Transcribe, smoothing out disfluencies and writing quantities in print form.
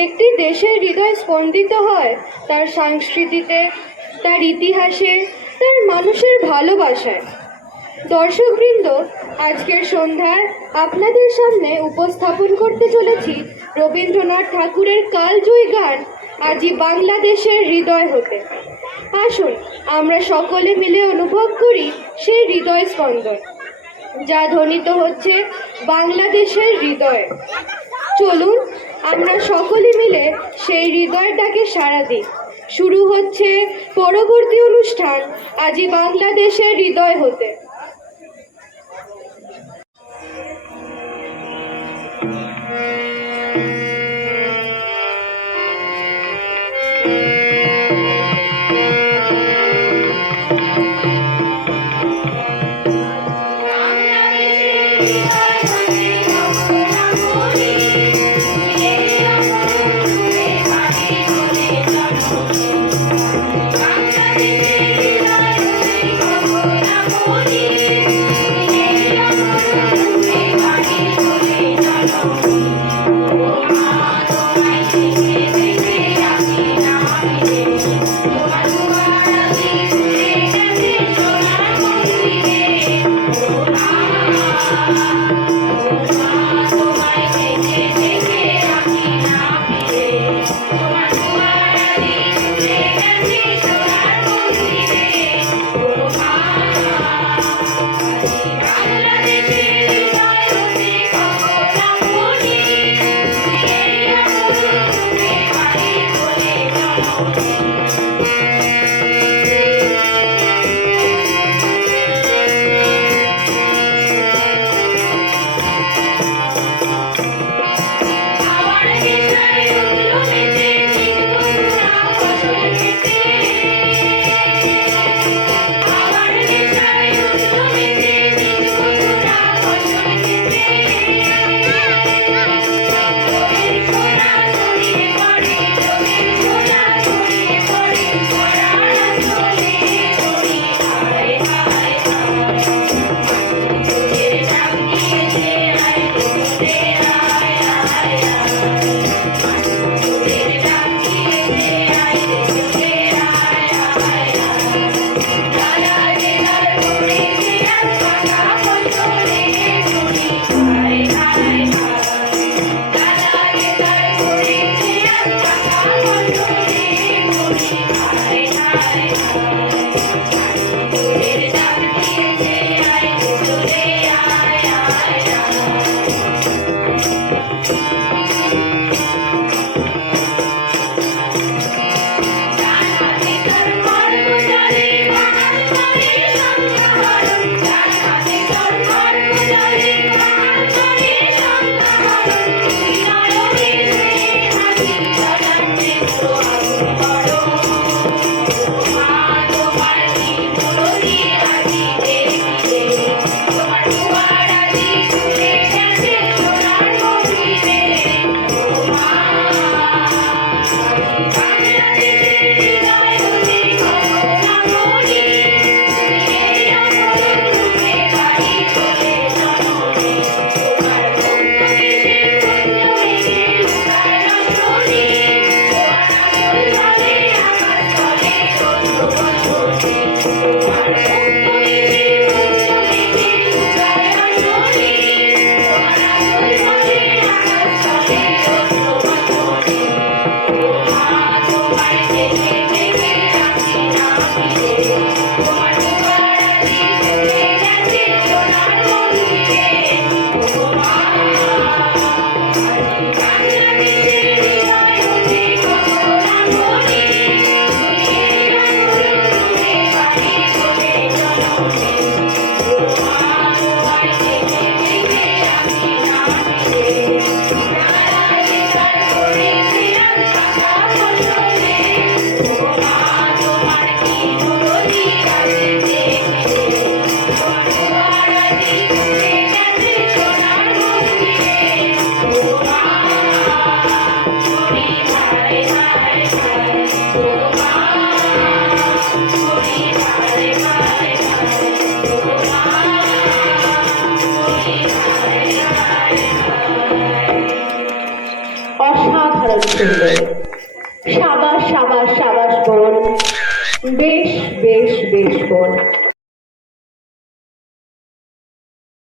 একটি দেশের হৃদয় স্পন্দিত হয় তার সংস্কৃতিতে, তার ইতিহাসে, তার মানুষের ভালোবাসায়। দর্শকবৃন্দ, আজকের সন্ধ্যায় আপনাদের সামনে উপস্থাপন করতে চলেছি রবীন্দ্রনাথ ঠাকুরের কালজয়ী গান আজি বাংলাদেশের হৃদয় হতে। আসুন আমরা সকলে মিলে অনুভব করি সেই হৃদয় স্পন্দন, যা ধ্বনিত হচ্ছে বাংলাদেশের হৃদয়ে। চলুন আমরা সকলে মিলে সেই হৃদয়ের ডাকে সাড়া দিই। শুরু হচ্ছে পরবর্তী অনুষ্ঠান আজি বাংলাদেশের হৃদয় হতে। অসাধারণ অসাধারণ সুন্দর। সাবাস সাবাস সাবাস বোন, বেশ বেশ বেশ বোন।